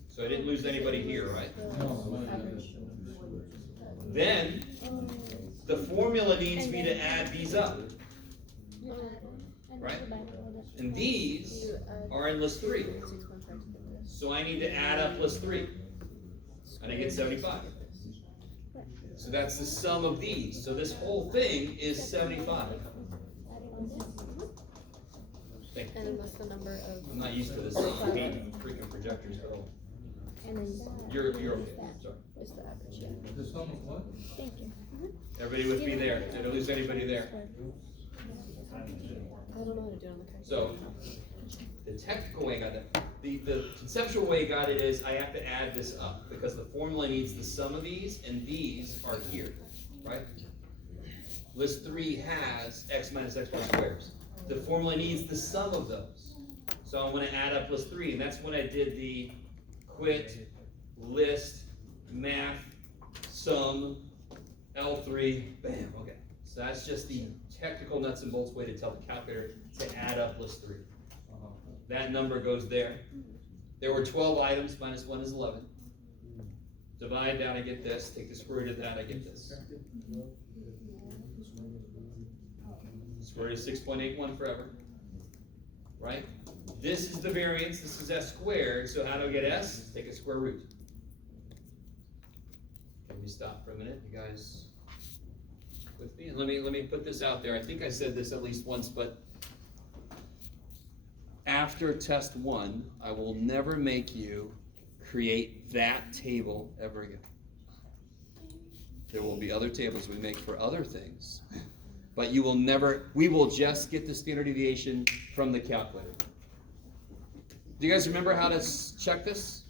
So I didn't lose anybody here, right? Then, the formula needs me to add these up, right? And these are in list 3. So I need to add up list 3. And I get 75. So that's the sum of these. So this whole thing is 75. Thank you. And then what's the number of? I'm not used to this. I hate freaking projectors. Oh. And then You're okay. Sorry. What's the average, yeah. The sum of what? thank you. Everybody with me there? Did I lose anybody there? I don't know how to do it on the calculator. So, the technical way I got it, the conceptual way I got it is I have to add this up because the formula needs the sum of these and these are here, right? List 3 has x minus x plus squares. The formula needs the sum of those. So I'm going to add up list 3, and that's when I did the quit, list, math, sum, L3, bam, okay. So that's just the technical nuts and bolts way to tell the calculator to add up list 3. That number goes there. There were 12 items, minus 1 is 11. Divide that, I get this. Take the square root of that, I get this. Square root is 6.81 forever. Right? This is the variance, this is s squared, so how do I get s? Take a square root. Let me stop for a minute, you guys with me? And let me put this out there. I think I said this at least once, but after test 1, I will never make you create that table ever again. There will be other tables we make for other things, but you will never, we will just get the standard deviation from the calculator. Do you guys remember how to check this?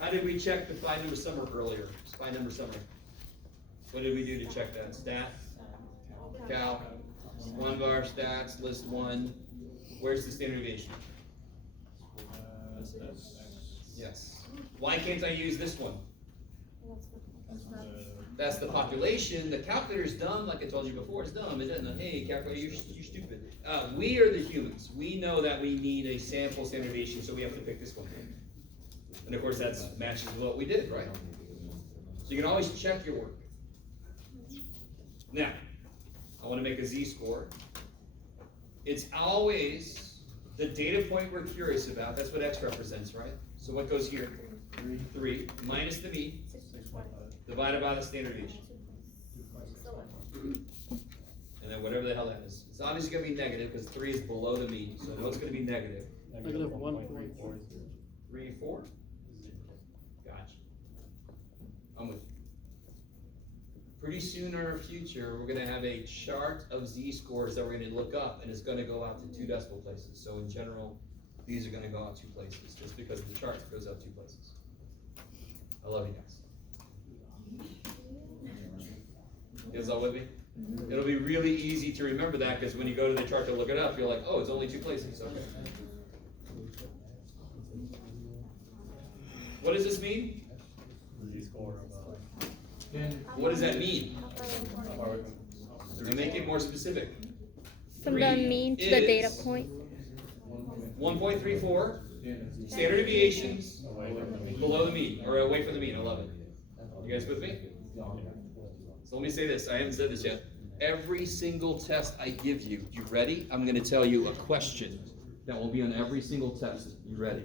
How did we check the 5-number summer earlier? 5-number summary. What did we do to check that? Stat, cal, 1 bar stats, list 1. Where's the standard deviation? Yes. Why can't I use this one? That's the population. The calculator's dumb, like I told you before. It's dumb. It doesn't. Hey, calculator, you're stupid. We are the humans. We know that we need a sample standard deviation, so we have to pick this one. And of course, that matches what we did, right? So you can always check your work. Now, I wanna make a z-score. It's always the data point we're curious about, that's what x represents, right? So what goes here? 3 minus the mean, divided by the standard deviation. And then whatever the hell that is. It's obviously gonna be negative, because 3 is below the mean, so I know it's gonna be negative. Negative 1.34. 3, 4? Gotcha. I'm with you. Pretty soon in our future, we're gonna have a chart of z-scores that we're gonna look up, and it's gonna go out to 2 decimal places. So in general, these are gonna go out 2 places, just because the chart goes out 2 places. I love you guys. You guys all with me? It'll be really easy to remember that, because when you go to the chart to look it up, you're like, oh, it's only 2 places, okay. What does this mean? Z-score of, What does that mean? And make it more specific. From the 3 mean to the data is point. 1.34, standard deviations below the mean, or away from the mean. I love it. You guys with me? So let me say this, I haven't said this yet. Every single test I give you, you ready? I'm gonna tell you a question that will be on every single test. You ready?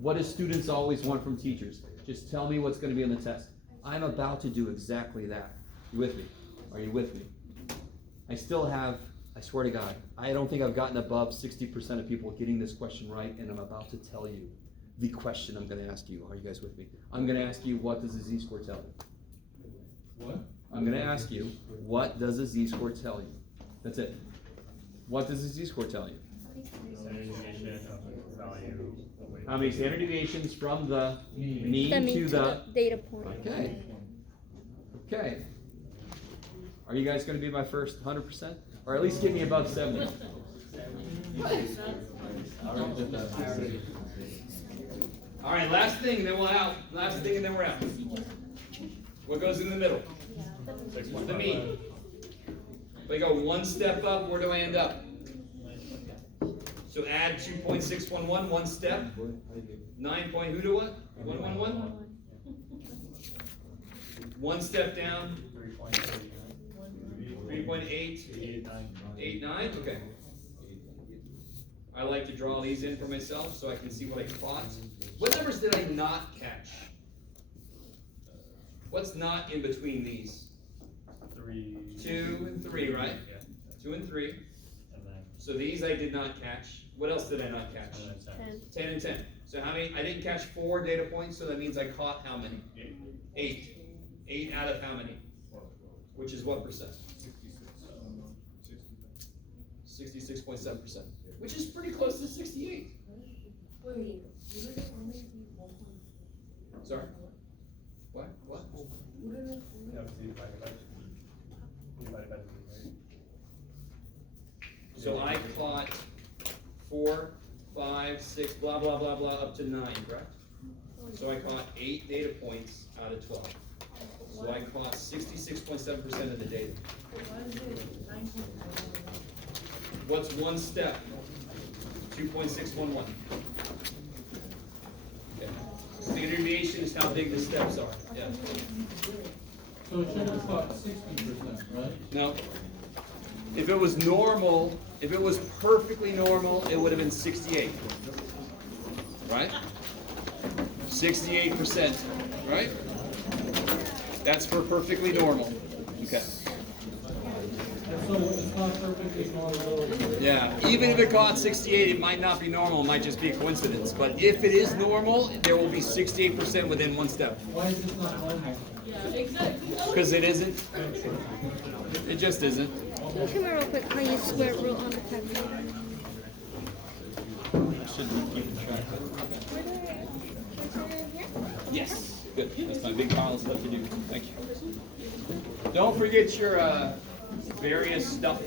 What do students always want from teachers? Just tell me what's gonna be on the test. I'm about to do exactly that. You with me? Are you with me? I still have, I swear to God, I don't think I've gotten above 60% of people getting this question right, and I'm about to tell you the question I'm gonna ask you. Are you guys with me? I'm gonna ask you, what does the z-score tell you? What? I'm gonna ask you, what does a z-score tell you? That's it. What does a z-score tell you? standard deviation of value. How many standard deviations from the mean The mean to the? data point. Okay. Okay. Are you guys gonna be my first 100%? Or at least give me above 70? All right, last thing, and then we'll out. Last thing, and then we're out. What goes in the middle? The mean. If I go 1 step up, where do I end up? So add 2.611, 1 step. 9 point, who to what? 111? 1 step down. 3.8. 8.9, okay. I like to draw these in for myself so I can see what I caught. What numbers did I not catch? What's not in between these? 3. 2 and 3, right? Yeah. 2 and 3. And then, So these I did not catch. What else did I not catch? and then 10. 10 and 10. So how many? I didn't catch 4 data points, so that means I caught how many? 8. 8 out of how many? Which is what percent? 66.7%. Which is pretty close to 68. Wait, wouldn't it only be 1.4? Sorry? What? What? Wouldn't it Yeah, only? so you divide it by 3, right? So I caught 4, 5, 6, blah, blah, blah, blah, up to 9, correct? So I caught 8 data points out of 12. So I caught 66.7% of the data. Why is it 9.4? What's 1 step? 2.611. Okay. Standard deviation is how big the steps are. Yeah. So it should have caught 60%, right? No. If it was normal, if it was perfectly normal, it would have been 68. Right? 68%. Right? That's for perfectly normal. Okay. So it's not perfectly normal. Yeah, even if it caught 68, it might not be normal, it might just be a coincidence. But if it is normal, there will be 68% within 1 step. Why is this not normal? Because it isn't. It just isn't. Can you tell me real quick how you square root on the calculator? Should be keeping track Yes, good. That's my big pile of stuff to do. Thank you. Don't forget your various stuff,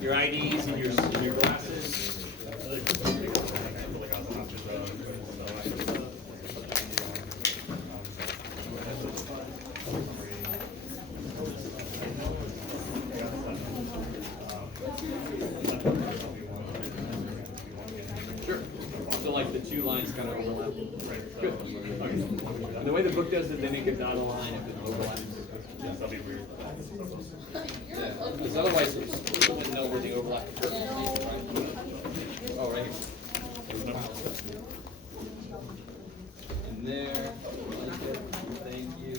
your IDs and your glasses. Sure. So like the 2 lines kind of overlap. Good. And the way the book does it, they make a dotted line if it overlaps. Yes, that'd be weird. Yeah, because otherwise, people wouldn't know where the overlap occurs. Oh, right here. And there. Thank you.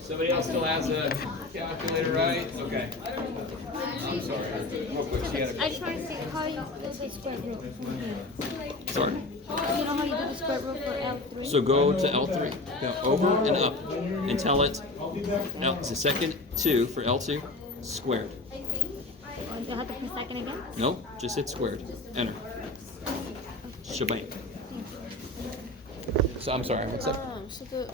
Somebody else still has a calculator, right? Okay. I'm sorry. Real quick, she had a. I just want to see how you do the square root from here. Sorry. You know how you do the square root for L3? So go to L3, go over and up, and tell it, it's the second 2 for L2, squared. Oh, do I have to press second again? Nope, just hit squared. Enter. Shebang. So I'm sorry, what's up? So the